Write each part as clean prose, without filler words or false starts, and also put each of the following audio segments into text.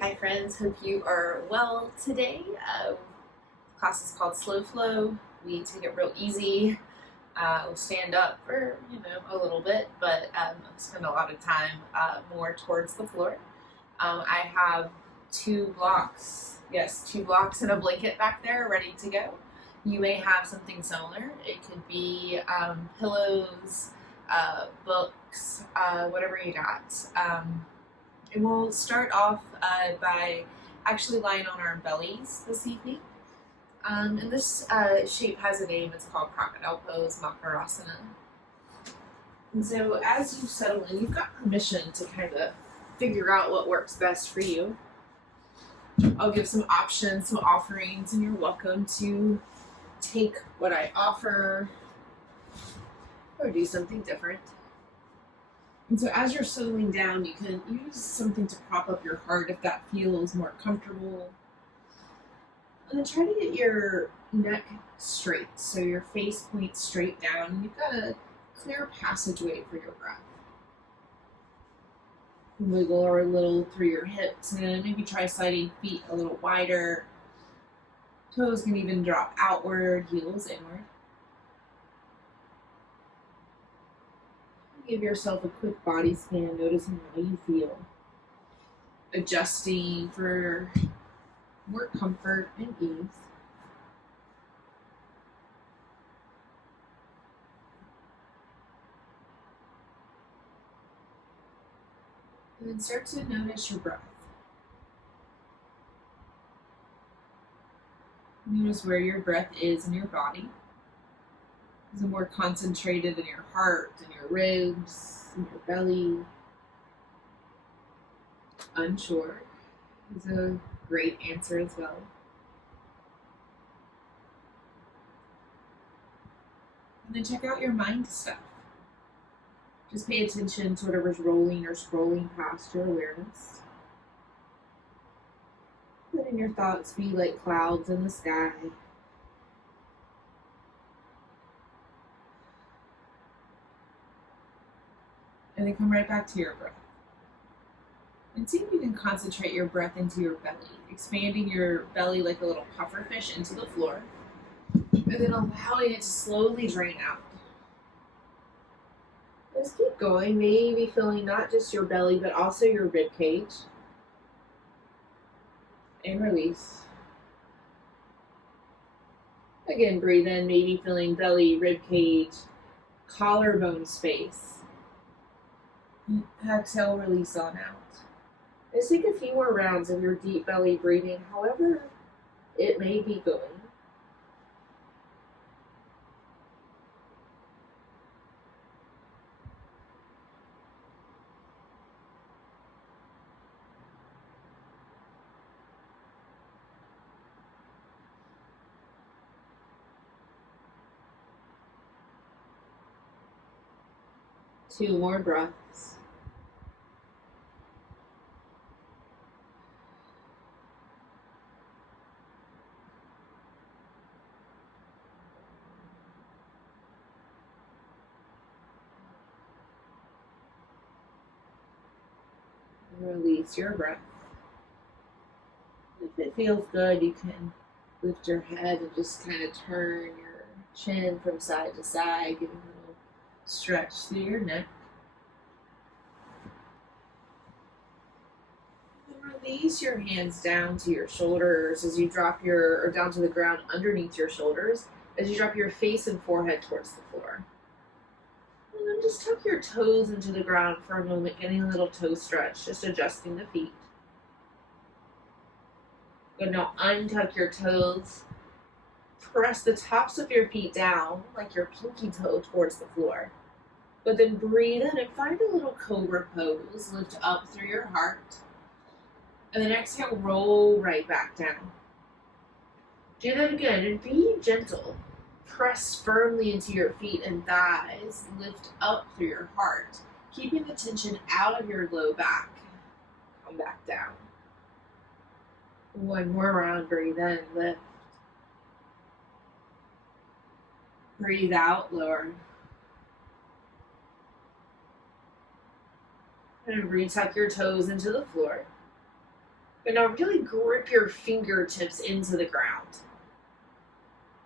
Hi friends, hope you are well today. Class is called Slow Flow. We take it real easy. We'll stand up for, a little bit, but spend a lot of time more towards the floor. I have two blocks and a blanket back there ready to go. You may have something similar. It could be pillows, books, whatever you got. And we'll start off by actually lying on our bellies this evening. And this shape has a name. It's called Crocodile Pose, Makarasana. And so as you settle in, you've got permission to kind of figure out what works best for you. I'll give some options, some offerings, and you're welcome to take what I offer or do something different. And so as you're settling down, you can use something to prop up your heart if that feels more comfortable. And then try to get your neck straight, so your face points straight down, and you've got a clear passageway for your breath. Wiggle a little through your hips, and maybe try sliding feet a little wider. Toes can even drop outward, heels inward. Give yourself a quick body scan, noticing how you feel. Adjusting for more comfort and ease. And then start to notice your breath. Notice where your breath is in your body. Is it more concentrated in your heart, in your ribs, in your belly? Unsure is a great answer as well. And then check out your mind stuff. Just pay attention to whatever's rolling or scrolling past your awareness. Letting your thoughts be like clouds in the sky. And then come right back to your breath. And see if you can concentrate your breath into your belly, expanding your belly like a little pufferfish into the floor, and then allowing it to slowly drain out. Just keep going, maybe feeling not just your belly, but also your rib cage. And release. Again, breathe in, maybe feeling belly, rib cage, collarbone space. Exhale, release on out. Just take a few more rounds of your deep belly breathing, however it may be going. Two more breaths. Release your breath. If it feels good, you can lift your head and just kind of turn your chin from side to side, giving a little stretch through your neck. And release your hands down to your shoulders as you drop or down to the ground underneath your shoulders, as you drop your face and forehead towards the floor. And then just tuck your toes into the ground for a moment, getting a little toe stretch, just adjusting the feet. Good, now untuck your toes. Press the tops of your feet down, like your pinky toe towards the floor. But then breathe in and find a little cobra pose. Lift up through your heart. And then exhale, roll right back down. Do that again and be gentle. Press firmly into your feet and thighs. Lift up through your heart, keeping the tension out of your low back. Come back down. One more round, breathe in, lift. Breathe out, lower. And retuck your toes into the floor. But now really grip your fingertips into the ground.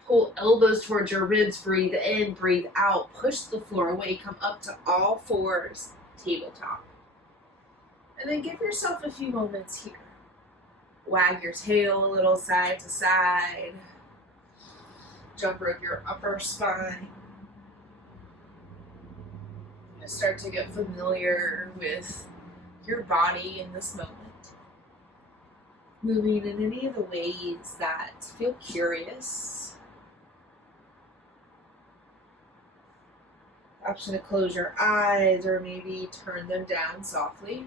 Pull elbows towards your ribs, breathe in, breathe out, push the floor away, come up to all fours, tabletop. And then give yourself a few moments here. Wag your tail a little side to side. Jump rope your upper spine. Start to get familiar with your body in this moment. Moving in any of the ways that feel curious. Option to close your eyes or maybe turn them down softly.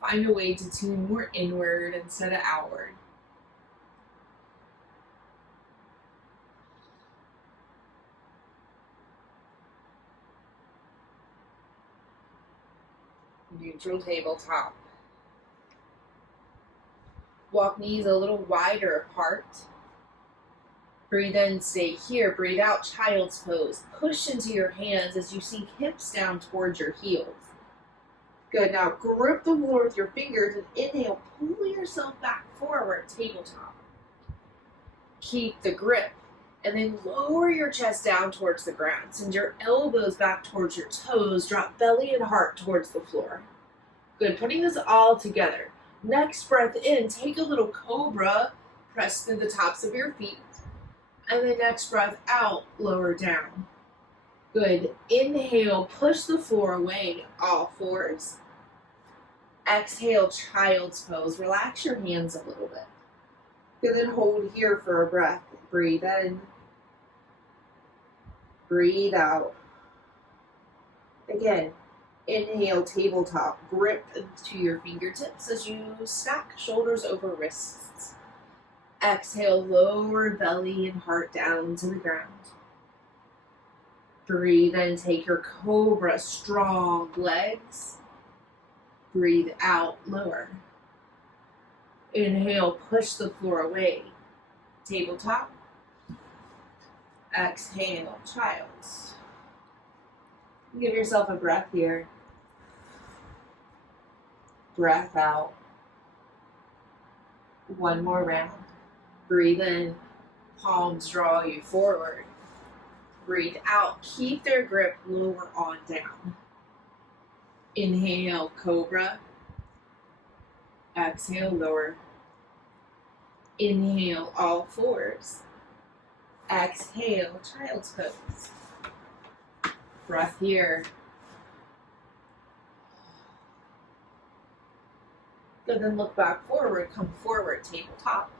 Find a way to tune more inward instead of outward. Neutral tabletop. Walk knees a little wider apart. Breathe in, stay here. Breathe out, child's pose. Push into your hands as you sink hips down towards your heels. Good, now grip the floor with your fingers and inhale, pull yourself back forward, tabletop. Keep the grip and then lower your chest down towards the ground. Send your elbows back towards your toes, drop belly and heart towards the floor. Good, putting this all together. Next breath in, take a little cobra, press through the tops of your feet. And the next breath out, lower down. Good, inhale, push the floor away, all fours. Exhale, child's pose. Relax your hands a little bit. Good, then hold here for a breath. Breathe in. Breathe out. Again, inhale, tabletop. Grip into your fingertips as you stack shoulders over wrists. Exhale, lower belly and heart down to the ground. Breathe in, take your cobra, strong legs. Breathe out, lower. Inhale, push the floor away. Tabletop. Exhale, child's. Give yourself a breath here. Breath out. One more round. Breathe in, palms draw you forward. Breathe out, keep their grip lower on down. Inhale, cobra. Exhale, lower. Inhale, all fours. Exhale, child's pose. Breath here. Good, then look back forward, come forward, tabletop.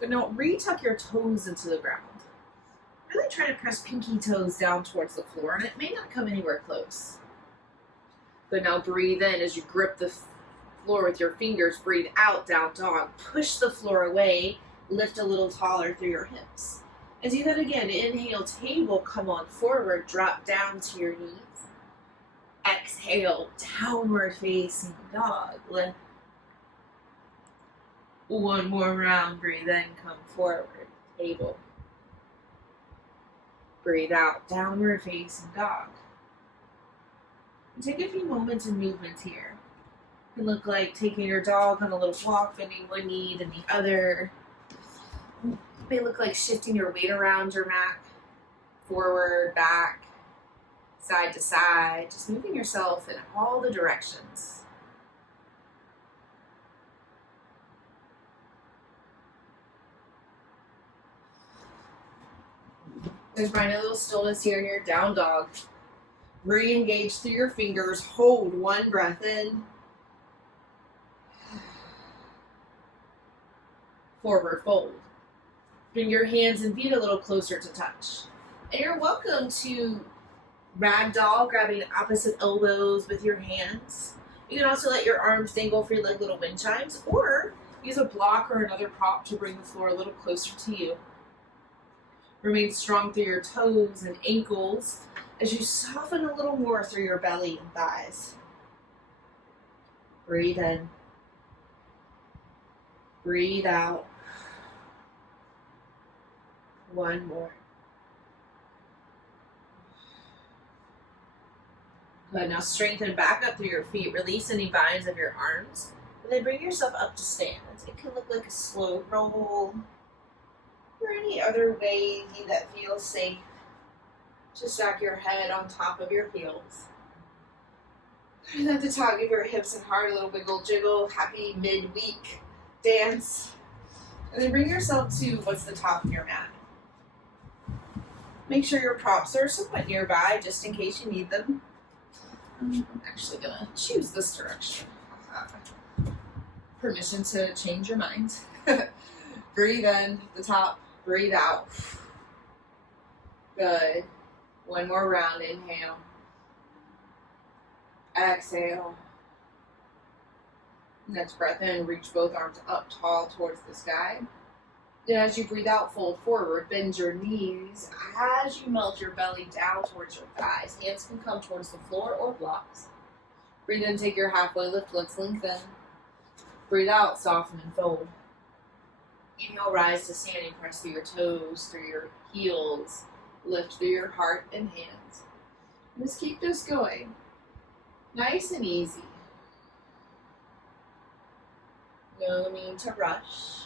Good, now retuck your toes into the ground. Really try to press pinky toes down towards the floor, and it may not come anywhere close. Good, now breathe in as you grip the floor with your fingers. Breathe out, down dog. Push the floor away, lift a little taller through your hips. As you do that again, inhale, table, come on forward, drop down to your knees. Exhale, downward facing dog, lift. One more round, breathe in, come forward, table. Breathe out, downward facing dog. And take a few moments and movements here. It can look like taking your dog on a little walk, bending one knee to the other. It may look like shifting your weight around your mat, forward, back, side to side, just moving yourself in all the directions. Then find a little stillness here in your down dog. Re-engage through your fingers. Hold one breath in. Forward fold. Bring your hands and feet a little closer to touch. And you're welcome to ragdoll, grabbing opposite elbows with your hands. You can also let your arms dangle free like little wind chimes, or use a block or another prop to bring the floor a little closer to you. Remain strong through your toes and ankles as you soften a little more through your belly and thighs. Breathe in. Breathe out. One more. Good, now strengthen back up through your feet. Release any binds of your arms. And then bring yourself up to stand. It can look like a slow roll or any other way that feels safe. Just stack your head on top of your heels. And at the top, give your hips and heart a little wiggle jiggle. Happy midweek dance. And then bring yourself to what's the top of your mat. Make sure your props are somewhat nearby, just in case you need them. I'm actually gonna choose this direction. Permission to change your mind. Breathe in, the top, breathe out. Good. One more round, inhale. Exhale. Next breath in, reach both arms up tall towards the sky. Then as you breathe out, fold forward, bend your knees as you melt your belly down towards your thighs. Hands can come towards the floor or blocks. Breathe in, take your halfway lift, let's lengthen. Breathe out, soften and fold. Inhale, rise to standing, press through your toes, through your heels, lift through your heart and hands. And just keep this going. Nice and easy. No need to rush.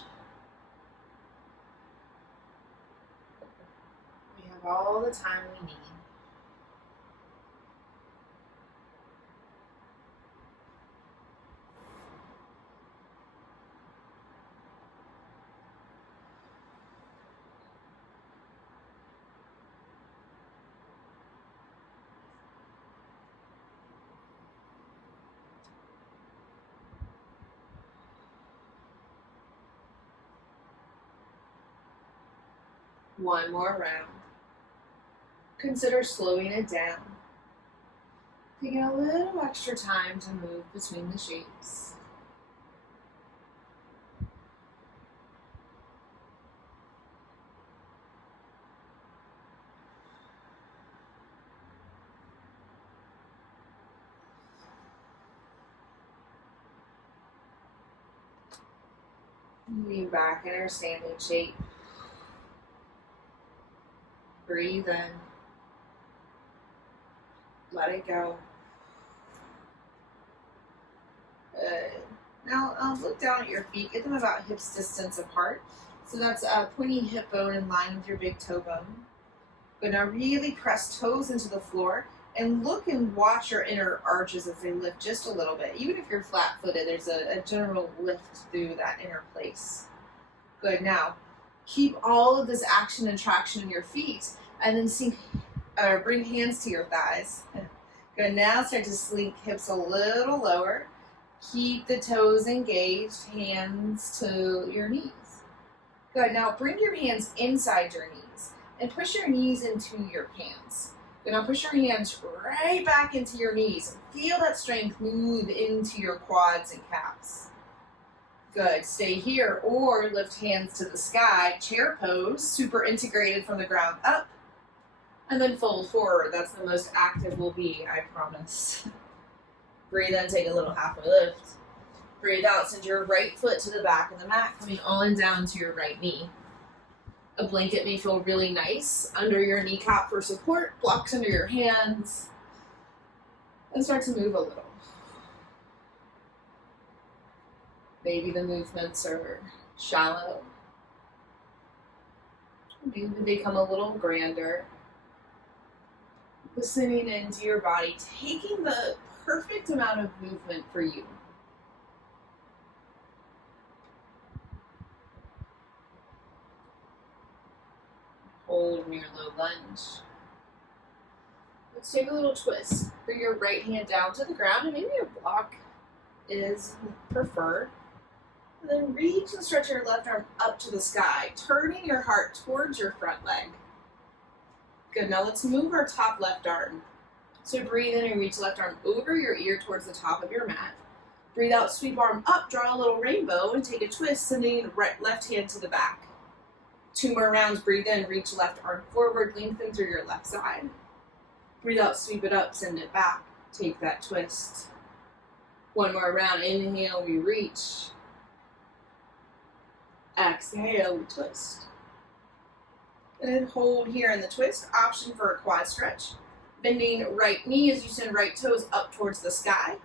We have all the time we need. One more round. Consider slowing it down. Taking a little extra time to move between the shapes. Moving back in our standing shape. Breathe in. Let it go. Good. Now look down at your feet. Get them about hips distance apart. So that's a pointy hip bone in line with your big toe bone. But now really press toes into the floor and look and watch your inner arches as they lift just a little bit. Even if you're flat-footed, there's a general lift through that inner place. Good. Now, keep all of this action and traction in your feet, and then bring hands to your thighs. Good. Now start to slink hips a little lower. Keep the toes engaged, hands to your knees. Good. Now bring your hands inside your knees and push your knees into your hands. Good. Now push your hands right back into your knees. Feel that strength move into your quads and calves. Good. Stay here or lift hands to the sky. Chair pose, super integrated from the ground up. And then fold forward. That's the most active we'll be, I promise. Breathe in, take a little halfway lift. Breathe out, send your right foot to the back of the mat, coming on down to your right knee. A blanket may feel really nice under your kneecap for support. Blocks under your hands. And start to move a little. Maybe the movements are shallow. Maybe they become a little grander. Listening into your body, taking the perfect amount of movement for you. Hold near low lunge. Let's take a little twist. Bring your right hand down to the ground, and maybe your block is preferred. And then reach and stretch your left arm up to the sky, turning your heart towards your front leg. Good. Now let's move our top left arm. So breathe in and reach left arm over your ear towards the top of your mat. Breathe out, sweep arm up, draw a little rainbow, and take a twist, sending left hand to the back. 2 more rounds. Breathe in, reach left arm forward, lengthen through your left side. Breathe out, sweep it up, send it back. Take that twist. 1 more round. Inhale, we reach. Exhale, we twist. And hold here in the twist. Option for a quad stretch. Bending right knee as you send right toes up towards the sky.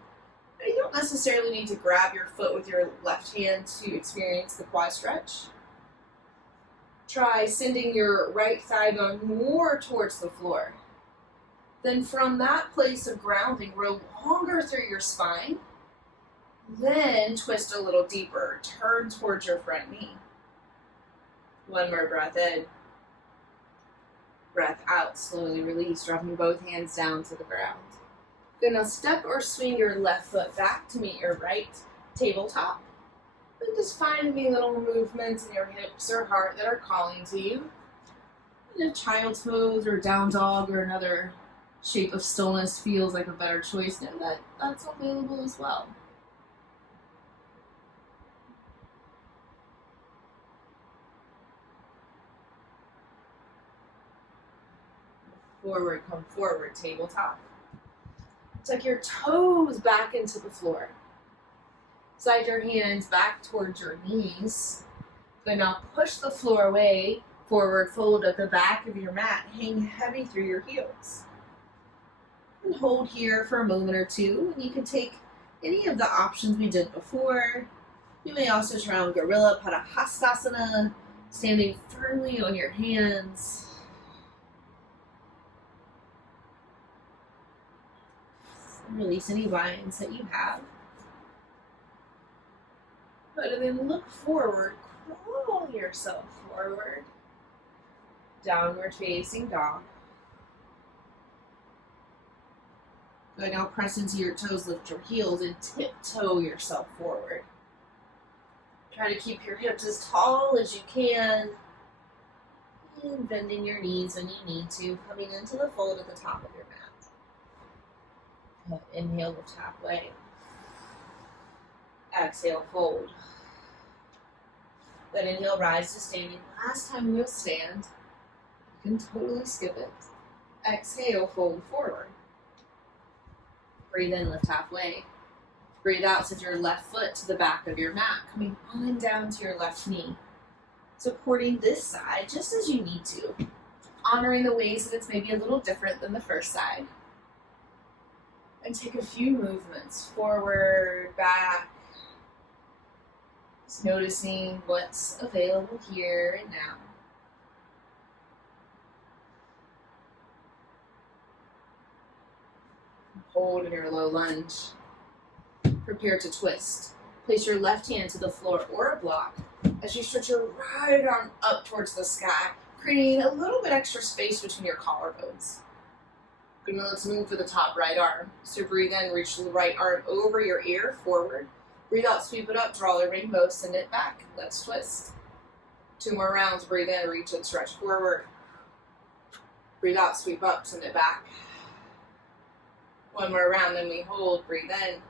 You don't necessarily need to grab your foot with your left hand to experience the quad stretch. Try sending your right thigh bone more towards the floor. Then from that place of grounding, roll longer through your spine. Then twist a little deeper. Turn towards your front knee. One more breath in. Breath out. Slowly release, dropping both hands down to the ground. Good, now step or swing your left foot back to meet your right tabletop. And just find any little movements in your hips or heart that are calling to you. And if child's pose or down dog or another shape of stillness feels like a better choice, know that that's available as well. Forward, come forward, tabletop. Tuck your toes back into the floor. Slide your hands back towards your knees. Good, now push the floor away, forward fold at the back of your mat. Hang heavy through your heels. And hold here for a moment or two. And you can take any of the options we did before. You may also try on Gorilla Padahastasana, standing firmly on your hands. Release any binds that you have. Good, and then look forward, crawl yourself forward. Downward facing dog. Good, now press into your toes, lift your heels, and tiptoe yourself forward. Try to keep your hips as tall as you can. And bending your knees when you need to, coming into the fold at the top of your mat. Inhale, lift halfway. Exhale, fold. Then inhale, rise to standing. Last time you'll stand. You can totally skip it. Exhale, fold forward. Breathe in, lift halfway. Breathe out, send your left foot to the back of your mat, coming on down to your left knee. Supporting this side just as you need to. Honoring the ways that it's maybe a little different than the first side. And take a few movements, forward, back. Just noticing what's available here and now. Hold in your low lunge. Prepare to twist. Place your left hand to the floor or a block as you stretch your right arm up towards the sky, creating a little bit extra space between your collarbones. Good, now let's move to the top right arm. So breathe in, reach the right arm over your ear, forward. Breathe out, sweep it up, draw the rainbow, send it back. Let's twist. 2 more rounds, breathe in, reach and stretch forward. Breathe out, sweep up, send it back. 1 more round, then we hold, breathe in.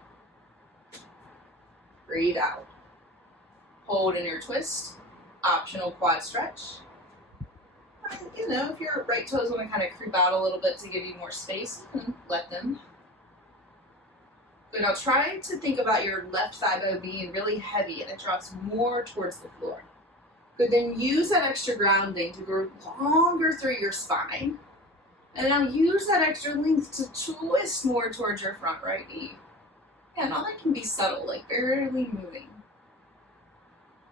Breathe out. Hold in your twist. Optional quad stretch. You know, if your right toes want to kind of creep out a little bit to give you more space, let them. Good, now try to think about your left thigh bone being really heavy and it drops more towards the floor. Good, then use that extra grounding to go longer through your spine. And now use that extra length to twist more towards your front right knee. Yeah, now that can be subtle, like barely moving.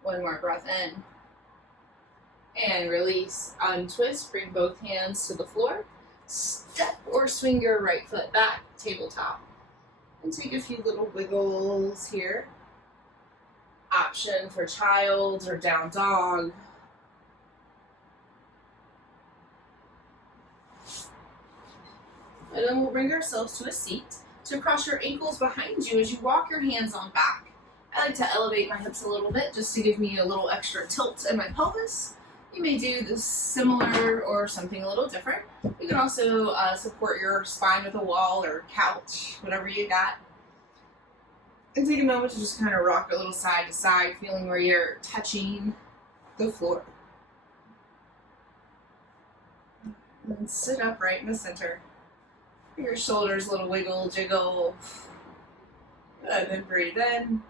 1 more breath in. And release, untwist, bring both hands to the floor. Step or swing your right foot back, tabletop. And take a few little wiggles here. Option for child or down dog. And then we'll bring ourselves to a seat. So cross your ankles behind you as you walk your hands on back. I like to elevate my hips a little bit just to give me a little extra tilt in my pelvis. You may do this similar or something a little different. You can also support your spine with a wall or couch, whatever you got. And take a moment to just kind of rock a little side to side, feeling where you're touching the floor. And sit up right in the center. Your shoulders a little wiggle, jiggle. And then breathe in.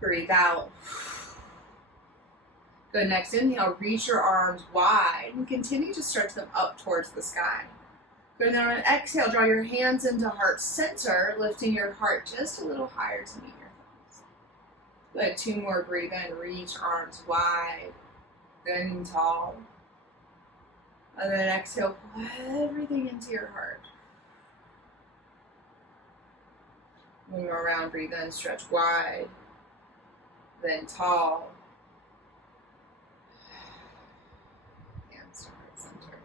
Breathe out. Good, next inhale, reach your arms wide and continue to stretch them up towards the sky. Good. Then on an exhale, draw your hands into heart center, lifting your heart just a little higher to meet your thumbs. Good. 2 more. Breathe in. Reach arms wide, then tall. And then exhale, pull everything into your heart. 1 more round. Breathe in. Stretch wide, then tall. Hands to heart center.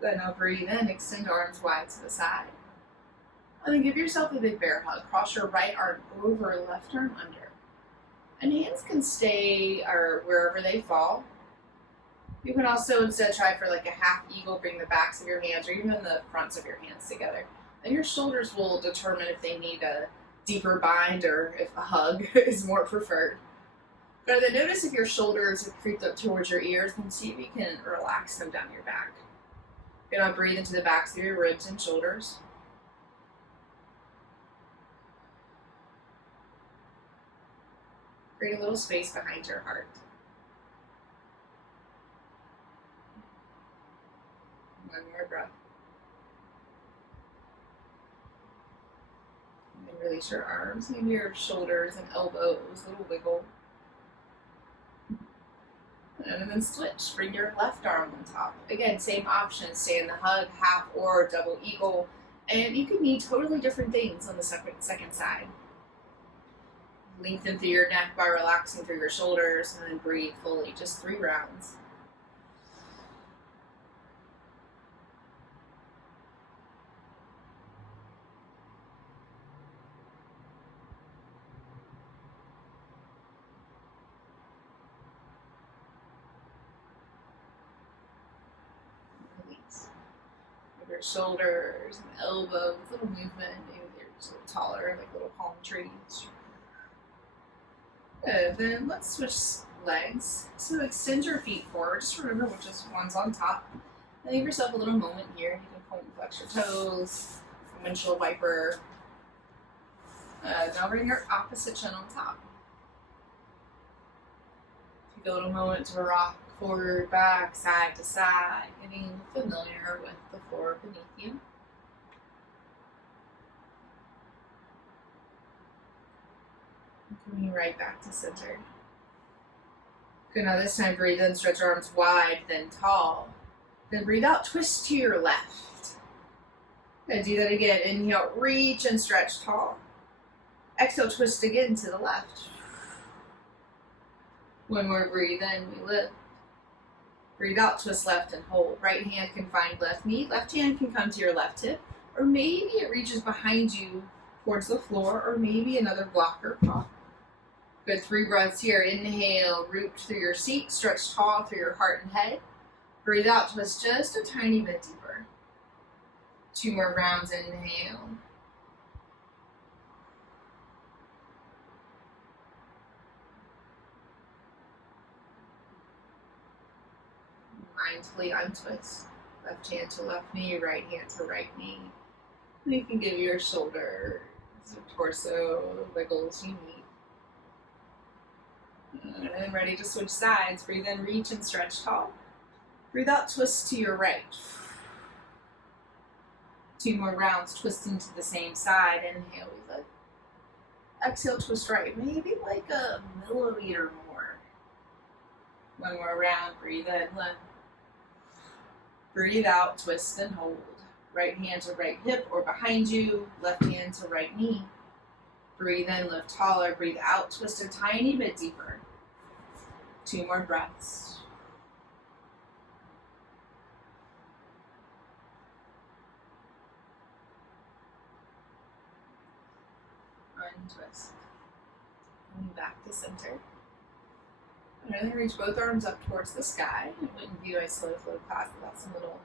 Good. Now breathe in. Extend arms wide to the side. And then give yourself a big bear hug. Cross your right arm over, left arm under. And hands can stay or wherever they fall. You can also instead try for like a half eagle, bring the backs of your hands or even the fronts of your hands together. And your shoulders will determine if they need a deeper bind or if a hug is more preferred. But then notice if your shoulders have creeped up towards your ears, then see if you can relax them down your back. You're gonna breathe into the backs of your ribs and shoulders. Create a little space behind your heart. One more breath. And then release your arms, maybe your shoulders and elbows, a little wiggle. And then switch, bring your left arm on top. Again, same option, stay in the hug, half or double eagle. And you can need totally different things on the second side. Lengthen through your neck by relaxing through your shoulders and then breathe fully, just 3 rounds. Release. With your shoulders and elbows, little movement, maybe they're just a little taller, like little palm trees. Good. Then let's switch legs. So extend your feet forward. Just remember which one's on top. And give yourself a little moment here. You can point and flex your toes, windshield wiper. Now bring your opposite shin on top. Take a little moment to rock forward, back, side to side, getting familiar with the floor beneath you. Coming right back to center. Good, now this time breathe in, stretch arms wide, then tall. Then breathe out, twist to your left. And do that again. Inhale, reach and stretch tall. Exhale, twist again to the left. 1 more, breathe in, we lift. Breathe out, twist left and hold. Right hand can find left knee. Left hand can come to your left hip. Or maybe it reaches behind you towards the floor, or maybe another blocker paw. Good, 3 breaths here. Inhale, root through your seat, stretch tall through your heart and head. Breathe out, twist just a tiny bit deeper. 2 more rounds, inhale. Mindfully untwist. Left hand to left knee, right hand to right knee. And you can give your shoulders, torso, wiggles you need. And then ready to switch sides. Breathe in, reach and stretch tall. Breathe out, twist to your right. 2 more rounds, twisting to the same side. Inhale, we lift. Exhale, twist right. Maybe like a millimeter more. 1 more round, breathe in, lift. Breathe out, twist and hold. Right hand to right hip or behind you, left hand to right knee. Breathe in, lift taller, breathe out, twist a tiny bit deeper. 2 more breaths. Untwist. Coming back to center. And then reach both arms up towards the sky. It wouldn't be a slow flow class without some little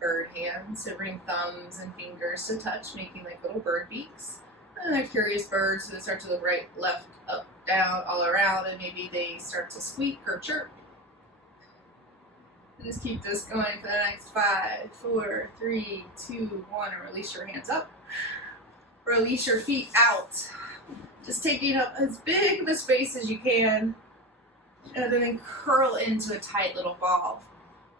bird hands. So bring thumbs and fingers to touch, making like little bird beaks. And they're curious birds, so they start to look right, left, up, down, all around, and maybe they start to squeak or chirp. And just keep this going for the next 5, 4, 3, 2, 1, and release your hands up. Release your feet out. Just taking up as big of a space as you can. And then curl into a tight little ball.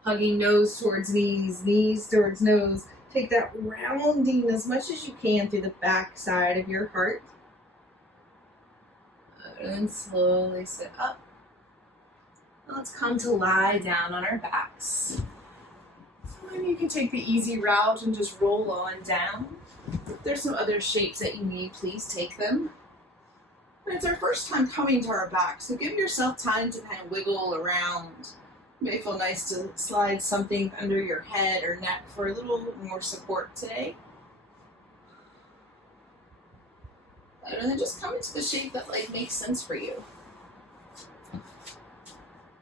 Hugging nose towards knees, knees towards nose. Take that rounding as much as you can through the back side of your heart. And then slowly sit up. Let's come to lie down on our backs. And you can take the easy route and just roll on down. If there's some other shapes that you need, please take them. And it's our first time coming to our back, so give yourself time to kind of wiggle around. It may feel nice to slide something under your head or neck for a little more support today. And then just come into the shape that makes sense for you.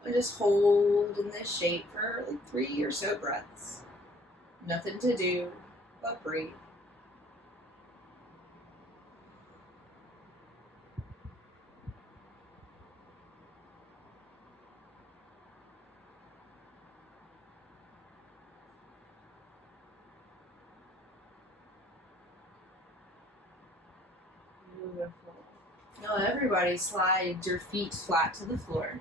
And just hold in this shape for 3 or so breaths. Nothing to do but breathe. Beautiful. Now everybody slide your feet flat to the floor.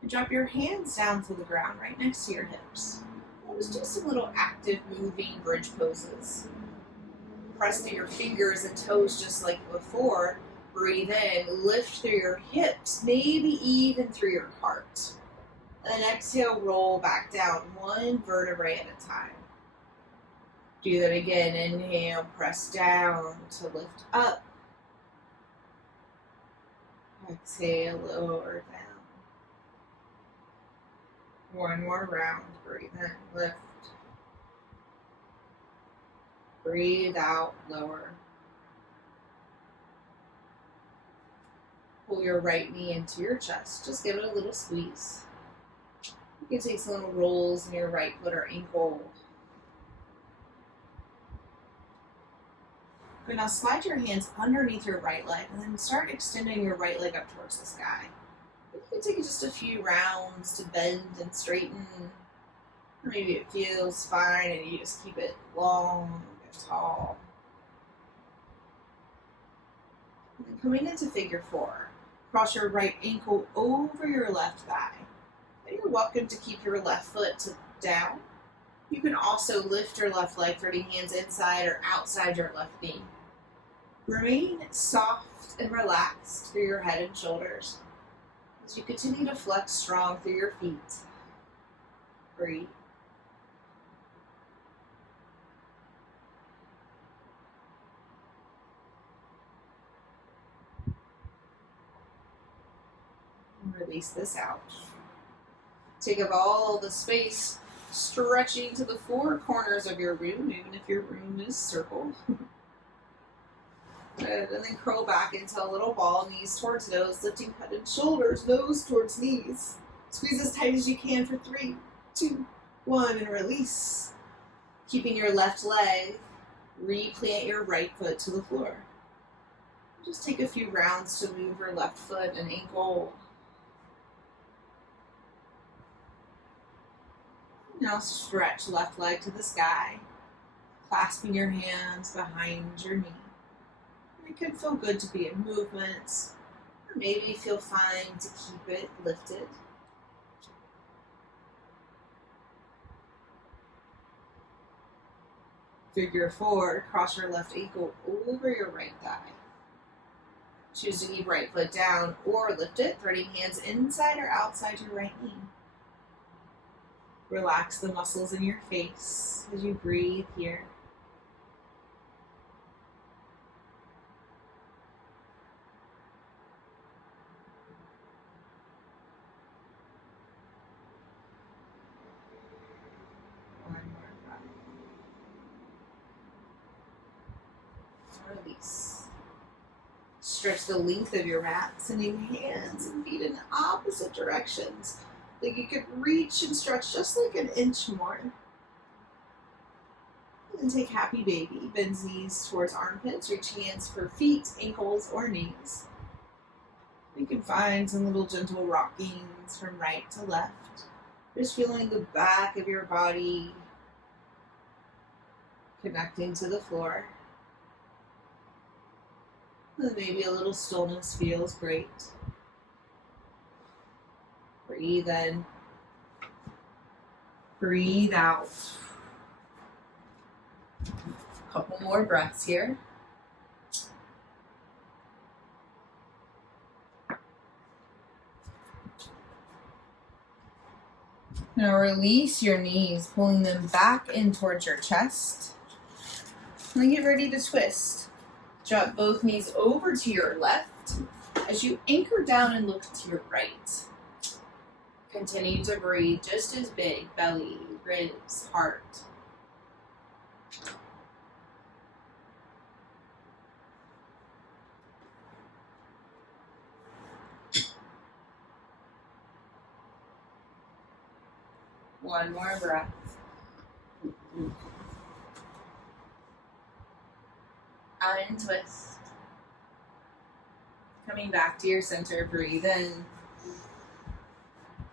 And drop your hands down to the ground right next to your hips. Just do some little active moving bridge poses. Press through your fingers and toes just like before. Breathe in, lift through your hips, maybe even through your heart. And exhale, roll back down, one vertebrae at a time. Do that again. Inhale, press down to lift up. Exhale, lower down. One more round. Breathe in, lift. Breathe out, lower. Pull your right knee into your chest. Just give it a little squeeze. You can take some little rolls in your right foot or ankle. Good, now slide your hands underneath your right leg and then start extending your right leg up towards the sky. You can take just a few rounds to bend and straighten. Or maybe it feels fine and you just keep it long and tall. And then coming into figure 4, cross your right ankle over your left thigh. And you're welcome to keep your left foot down. You can also lift your left leg, threading hands inside or outside your left knee. Remain soft and relaxed through your head and shoulders as you continue to flex strong through your feet. Breathe. And release this out. Take up all the space, stretching to the 4 corners of your room, even if your room is circle. Good, and then curl back into a little ball, knees towards nose, lifting head and shoulders, nose towards knees. Squeeze as tight as you can for 3, 2, 1, and release. Keeping your left leg, replant your right foot to the floor. Just take a few rounds to move your left foot and ankle. Now stretch left leg to the sky, clasping your hands behind your knee. It could feel good to be in movement, or maybe feel fine to keep it lifted. Figure 4, cross your left ankle over your right thigh. Choose to keep right foot down or lift it, threading hands inside or outside your right knee. Relax the muscles in your face as you breathe here. One more breath. Release. Stretch the length of your mat, sending hands and feet in opposite directions. Like you could reach and stretch just like an inch more. And then take happy baby. Bend knees towards armpits. Reach hands for feet, ankles, or knees. You can find some little gentle rockings from right to left. Just feeling the back of your body connecting to the floor. And maybe a little stillness feels great. Breathe in. Breathe out. A couple more breaths here. Now release your knees, pulling them back in towards your chest. And then get ready to twist. Drop both knees over to your left as you anchor down and look to your right. Continue to breathe just as big, belly, ribs, heart. One more breath. Untwist. Coming back to your center, breathe in.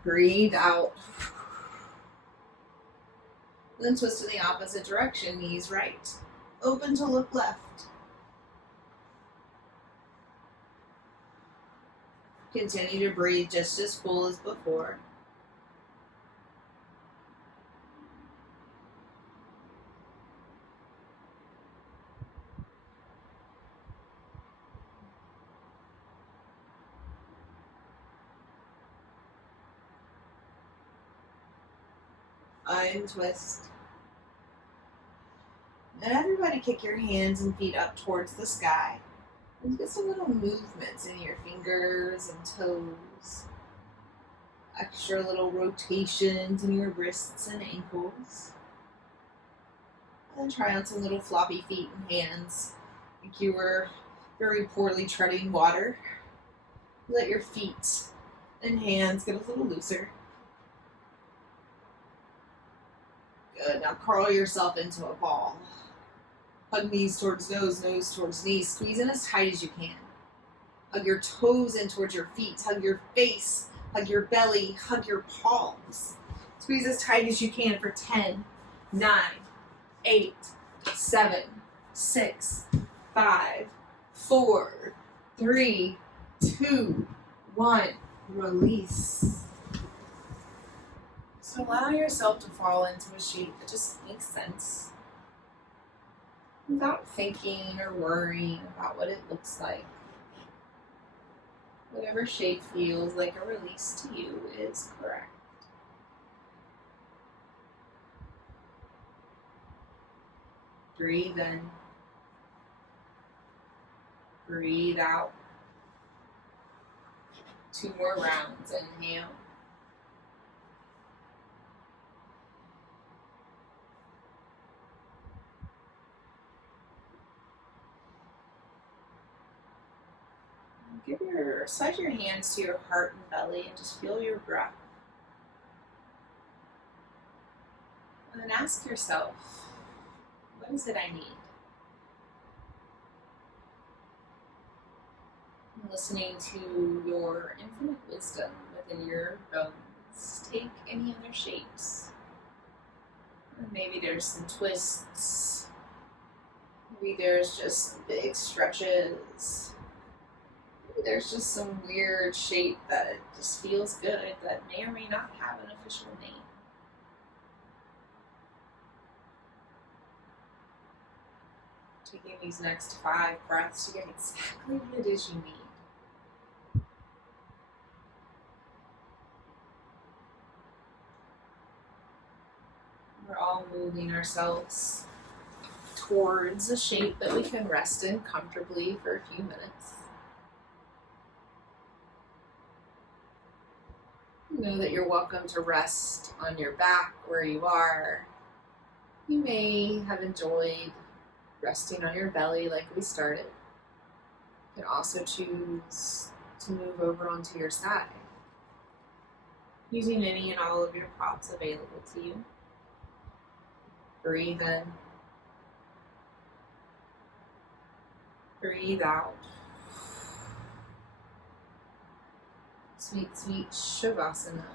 Breathe out. Then twist in the opposite direction, knees right. Open to look left. Continue to breathe just as full as before. Untwist. And everybody kick your hands and feet up towards the sky. And get some little movements in your fingers and toes. Extra little rotations in your wrists and ankles. And then try on some little floppy feet and hands. Like you were very poorly treading water. Let your feet and hands get a little looser. Good. Now curl yourself into a ball. Hug knees towards nose, nose towards knees. Squeeze in as tight as you can. Hug your toes in towards your feet. Hug your face. Hug your belly. Hug your palms. Squeeze as tight as you can for 10, 9, 8, 7, 6, 5, 4, 3, 2, 1. Release. So allow yourself to fall into a shape that just makes sense without thinking or worrying about what it looks like. Whatever shape feels like a release to you is correct. Breathe in. Breathe out. 2 more rounds. Inhale. Slide your hands to your heart and belly and just feel your breath. And then ask yourself, what is it I need? And listening to your infinite wisdom within your bones, take any other shapes. And maybe there's some twists. Maybe there's just some big stretches. There's just some weird shape that it just feels good that may or may not have an official name. Taking these next 5 breaths to get exactly what it is you need. We're all moving ourselves towards a shape that we can rest in comfortably for a few minutes. Know that you're welcome to rest on your back where you are. You may have enjoyed resting on your belly like we started. You can also choose to move over onto your side, using any and all of your props available to you. Breathe in. Breathe out. Sweet, sweet Shavasana.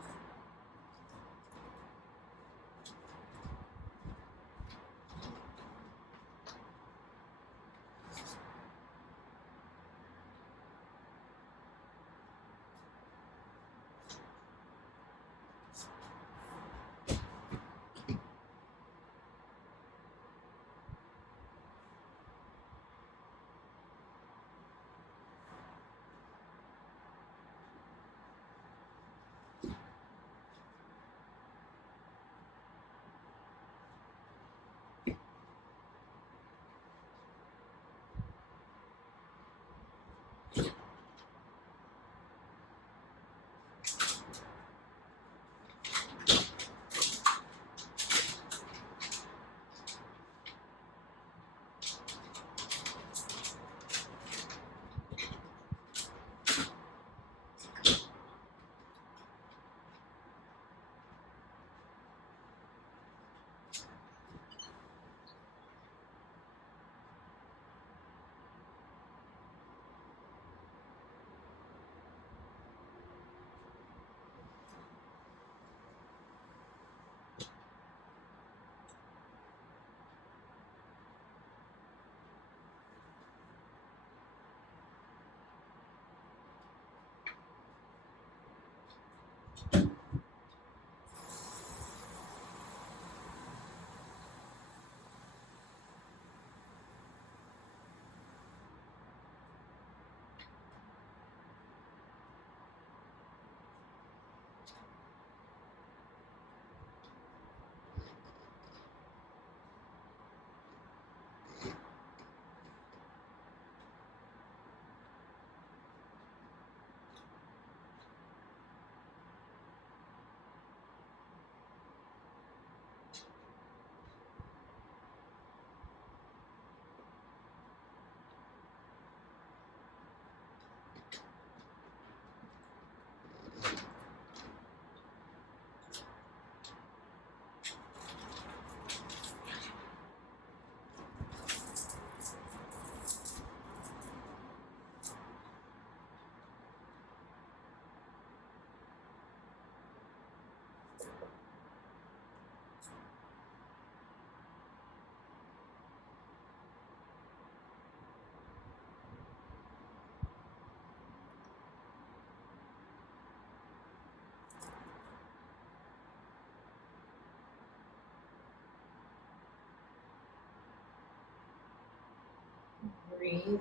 Breathe in.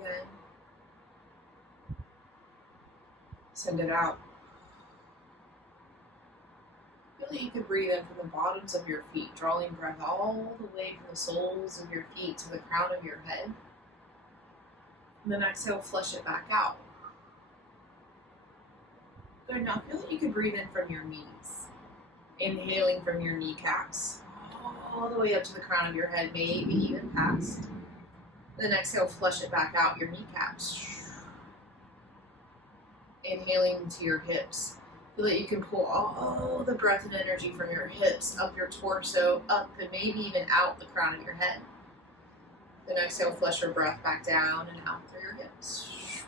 Send it out. Feel that you can breathe in from the bottoms of your feet, drawing breath all the way from the soles of your feet to the crown of your head. And then exhale, flush it back out. Good. Now feel that you can breathe in from your knees. Inhaling from your kneecaps all the way up to the crown of your head, maybe even past. Then exhale, flush it back out your kneecaps. Inhaling to your hips. Feel that you can pull all the breath and energy from your hips up your torso, up and maybe even out the crown of your head. Then exhale, flush your breath back down and out through your hips.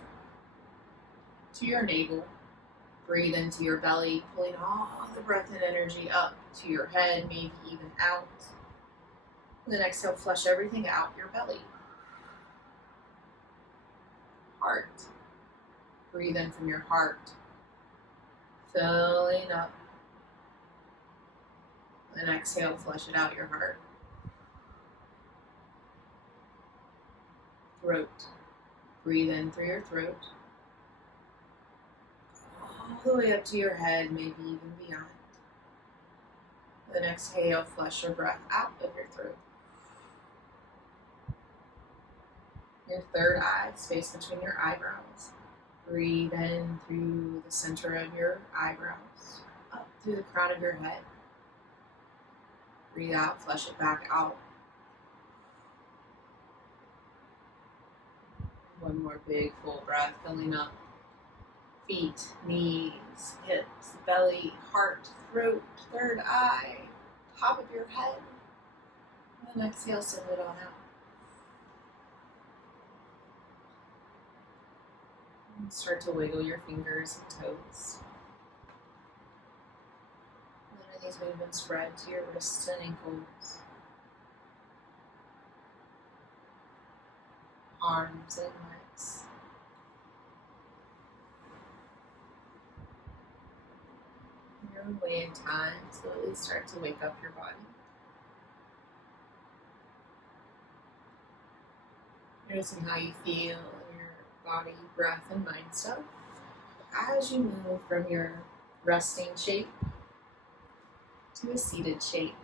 To your navel. Breathe into your belly, pulling all the breath and energy up to your head, maybe even out. And then exhale, flush everything out your belly. Heart. Breathe in from your heart, filling up. Then exhale, flush it out your heart. Throat. Breathe in through your throat. All the way up to your head, maybe even beyond. Then exhale, flush your breath out of your throat. Your third eye, space between your eyebrows. Breathe in through the center of your eyebrows, up through the crown of your head. Breathe out, flush it back out. One more big full breath, filling up feet, knees, hips, belly, heart, throat, third eye, top of your head. And then exhale, send it on out. And start to wiggle your fingers and toes. Letting these movements spread to your wrists and ankles, arms and legs. In your own way and time, slowly start to wake up your body. Noticing how you feel in your body, breath, and mind stuff as you move from your resting shape to a seated shape.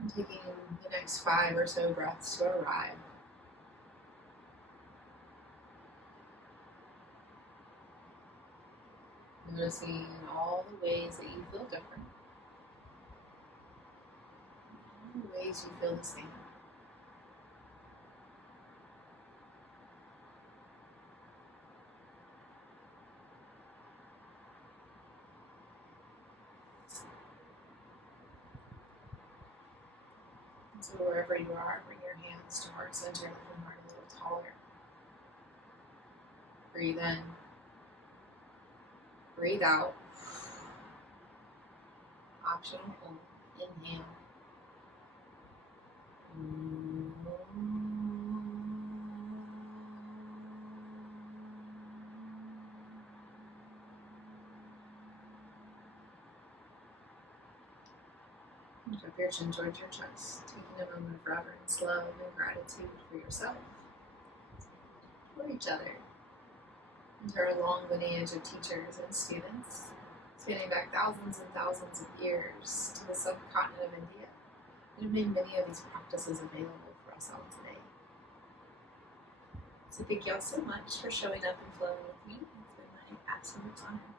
And taking the next 5 or so breaths to arrive. Noticing all the ways that you feel different. All the ways you feel the same. And so wherever you are, bring your hands to heart center, let your heart a little taller. Breathe in. Breathe out. Optional hold. Inhale. Drop your chin towards your chest, taking a moment of reverence, love, and gratitude for yourself, for each other, and to our long lineage of teachers and students, spanning back thousands and thousands of years to the subcontinent of India, that have made many of these practices available for us all today. So thank you all so much for showing up and flowing with me. It's been my absolute honor.